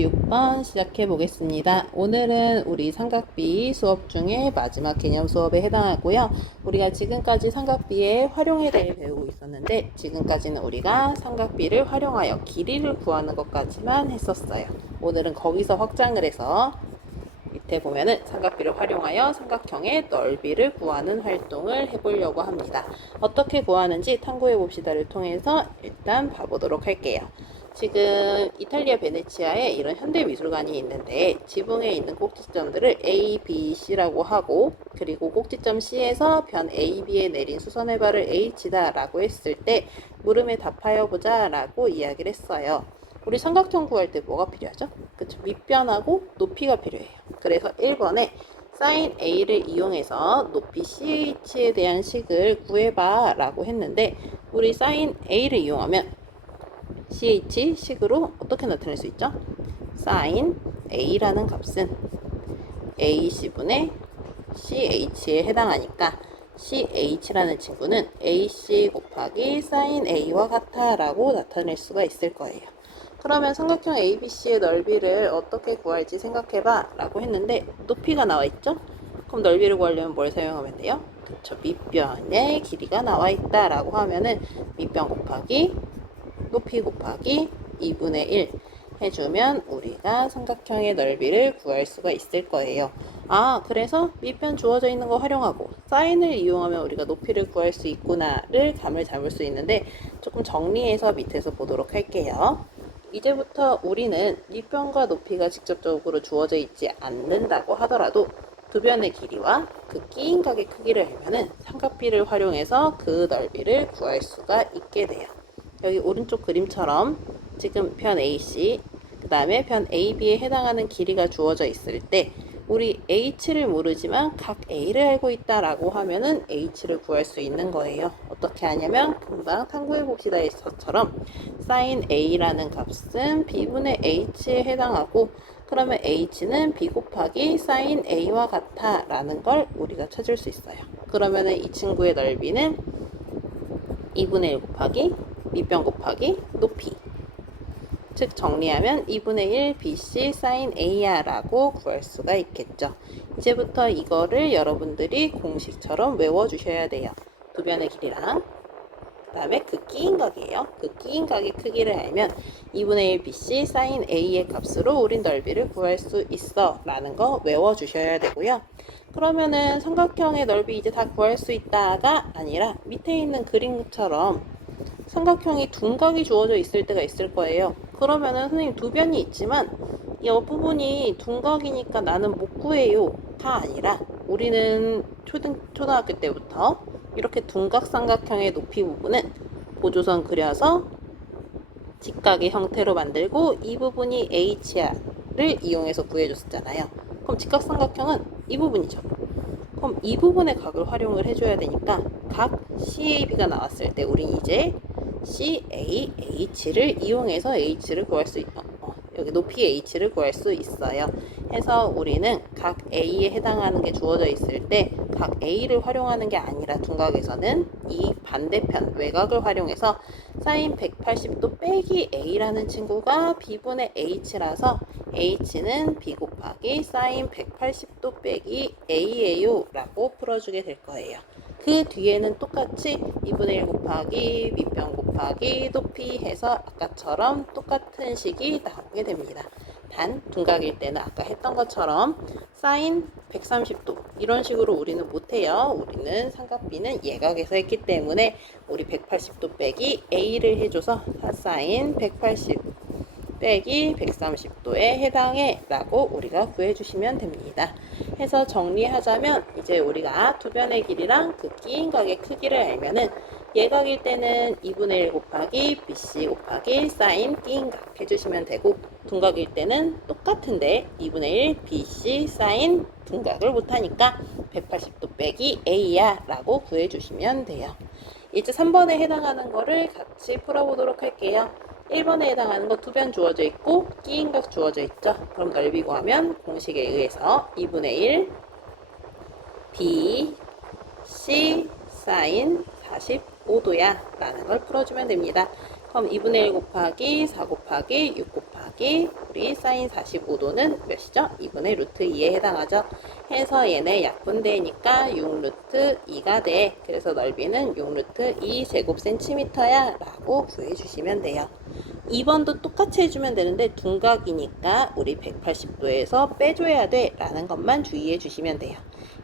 6번 시작해 보겠습니다. 오늘은 우리 삼각비 수업 중에 마지막 개념 수업에 해당하고요. 우리가 지금까지 삼각비의 활용에 대해 배우고 있었는데 지금까지는 우리가 삼각비를 활용하여 길이를 구하는 것까지만 했었어요. 오늘은 거기서 확장을 해서 밑에 보면은 삼각비를 활용하여 삼각형의 넓이를 구하는 활동을 해보려고 합니다. 어떻게 구하는지 탐구해 봅시다를 통해서 일단 봐보도록 할게요. 지금 이탈리아 베네치아에 이런 현대미술관이 있는데 지붕에 있는 꼭지점들을 A, B, C라고 하고 그리고 꼭지점 C에서 변 A, B에 내린 수선의 발을 H다 라고 했을 때 물음에 답하여 보자 라고 이야기를 했어요. 우리 삼각형 구할 때 뭐가 필요하죠? 그쵸? 밑변하고 높이가 필요해요. 그래서 1번에 sin A를 이용해서 높이 CH에 대한 식을 구해봐 라고 했는데 우리 sin A를 이용하면 CH 식으로 어떻게 나타낼 수 있죠? sin A라는 값은 AC분의 CH에 해당하니까 CH라는 친구는 AC 곱하기 sin A와 같아 라고 나타낼 수가 있을 거예요. 그러면 삼각형 ABC의 넓이를 어떻게 구할지 생각해봐 라고 했는데 높이가 나와 있죠? 그럼 넓이를 구하려면 뭘 사용하면 돼요? 그쵸, 밑변의 길이가 나와 있다 라고 하면은 밑변 곱하기 높이 곱하기 2분의 1 해주면 우리가 삼각형의 넓이를 구할 수가 있을 거예요. 그래서 밑변 주어져 있는 거 활용하고 사인을 이용하면 우리가 높이를 구할 수 있구나를 감을 잡을 수 있는데 조금 정리해서 밑에서 보도록 할게요. 이제부터 우리는 밑변과 높이가 직접적으로 주어져 있지 않는다고 하더라도 두 변의 길이와 그 끼인 각의 크기를 알면은 삼각비를 활용해서 그 넓이를 구할 수가 있게 돼요. 여기 오른쪽 그림처럼 지금 편 AC, 그 다음에 편 AB에 해당하는 길이가 주어져 있을 때 우리 H를 모르지만 각 A를 알고 있다라고 하면은 H를 구할 수 있는 거예요. 어떻게 하냐면 금방 탐구해 봅시다 에서처럼 sin A라는 값은 B분의 H에 해당하고 그러면 H는 B 곱하기 sin A와 같아 라는 걸 우리가 찾을 수 있어요. 그러면은 이 친구의 넓이는 2분의 1 곱하기 밑변 곱하기 높이, 즉 정리하면 2분의 1 BC sin A야 라고 구할 수가 있겠죠. 이제부터 이거를 여러분들이 공식처럼 외워주셔야 돼요. 두 변의 길이랑 그 다음에 그 끼인 각이에요. 그 끼인 각의 크기를 알면 2분의 1 BC sin A의 값으로 우린 넓이를 구할 수 있어 라는 거 외워주셔야 되고요. 그러면은 삼각형의 넓이 이제 다 구할 수 있다가 아니라 밑에 있는 그림처럼 삼각형이 둔각이 주어져 있을 때가 있을 거예요. 그러면은 선생님 두 변이 있지만 이 옆부분이 둔각이니까 나는 못 구해요가 아니라 우리는 초등학교 때부터 이렇게 둔각 삼각형의 높이 부분은 보조선 그려서 직각의 형태로 만들고 이 부분이 HR을 이용해서 구해줬었잖아요. 그럼 직각삼각형은 이 부분이죠. 그럼 이 부분의 각을 활용을 해줘야 되니까 각 CAB가 나왔을 때 우린 이제 CAH를 이용해서 H를 구할 수 있어. 여기 높이 H를 구할 수 있어요. 해서 우리는 각 A에 해당하는 게 주어져 있을 때 각 A를 활용하는 게 아니라 둔각에서는 이 반대편 외곽을 활용해서 sin 180도 빼기 A라는 친구가 B분의 H라서 H는 B 곱하기 sin 180도 빼기 A예요 라고 풀어주게 될 거예요. 그 뒤에는 똑같이 2분의 1 곱하기 밑변 곱하기 높이 해서 아까처럼 똑같은 식이 나오게 됩니다. 단 둔각일 때는 아까 했던 것처럼 sin 130도 이런 식으로 우리는 못해요. 우리는 삼각비는 예각에서 했기 때문에 우리 180도 빼기 A를 해줘서 sin 180 빼기 130도에 해당해 라고 우리가 구해주시면 됩니다. 해서 정리하자면 이제 우리가 두 변의 길이랑 그 끼인 각의 크기를 알면은 예각일 때는 2분의 1 곱하기 BC 곱하기 sin 끼인 각 해주시면 되고 둔각일 때는 똑같은데 2분의 1 BC sin 둔각을 못하니까 180도 빼기 A야 라고 구해주시면 돼요. 이제 3번에 해당하는 거를 같이 풀어보도록 할게요. 1번에 해당하는 거 두 변 주어져 있고 끼인 각 주어져 있죠. 그럼 넓이 구하면 공식에 의해서 2분의 1 B C sin 45도야 라는 걸 풀어주면 됩니다. 그럼 2분의 1 곱하기 4 곱하기 6 곱하기 우리 사인 45도는 몇이죠? 2분의 루트 2에 해당하죠. 해서 얘네 약분되니까 6 루트 2가 돼. 그래서 넓이는 6 루트 2 제곱센티미터야 라고 구해주시면 돼요. 2번도 똑같이 해주면 되는데 둔각이니까 우리 180도에서 빼줘야 돼 라는 것만 주의해 주시면 돼요.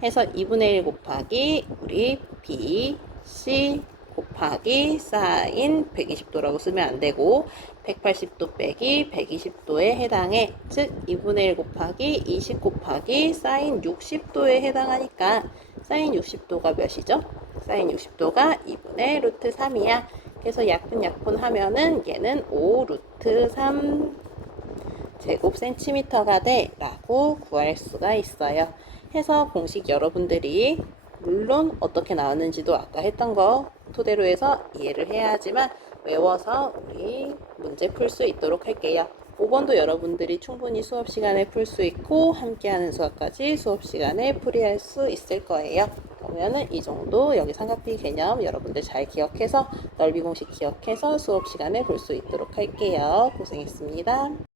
해서 2분의 1 곱하기 우리 B, C 곱하기 사인 120도라고 쓰면 안 되고 180도 빼기 120도에 해당해. 즉 2분의 1 곱하기 20 곱하기 사인 60도에 해당하니까 사인 60도가 몇이죠? 사인 60도가 2분의 루트 3이야. 그래서 약분 하면은 얘는 5 루트 3 제곱센티미터가 돼 라고 구할 수가 있어요. 해서 공식 여러분들이 물론 어떻게 나왔는지도 아까 했던 거 토대로 해서 이해를 해야 하지만 외워서 우리 문제 풀 수 있도록 할게요. 5번도 여러분들이 충분히 수업 시간에 풀 수 있고 함께하는 수학까지 수업 시간에 풀이할 수 있을 거예요. 그러면은 이 정도 여기 삼각비 개념 여러분들 잘 기억해서 넓이 공식 기억해서 수업 시간에 볼 수 있도록 할게요. 고생했습니다.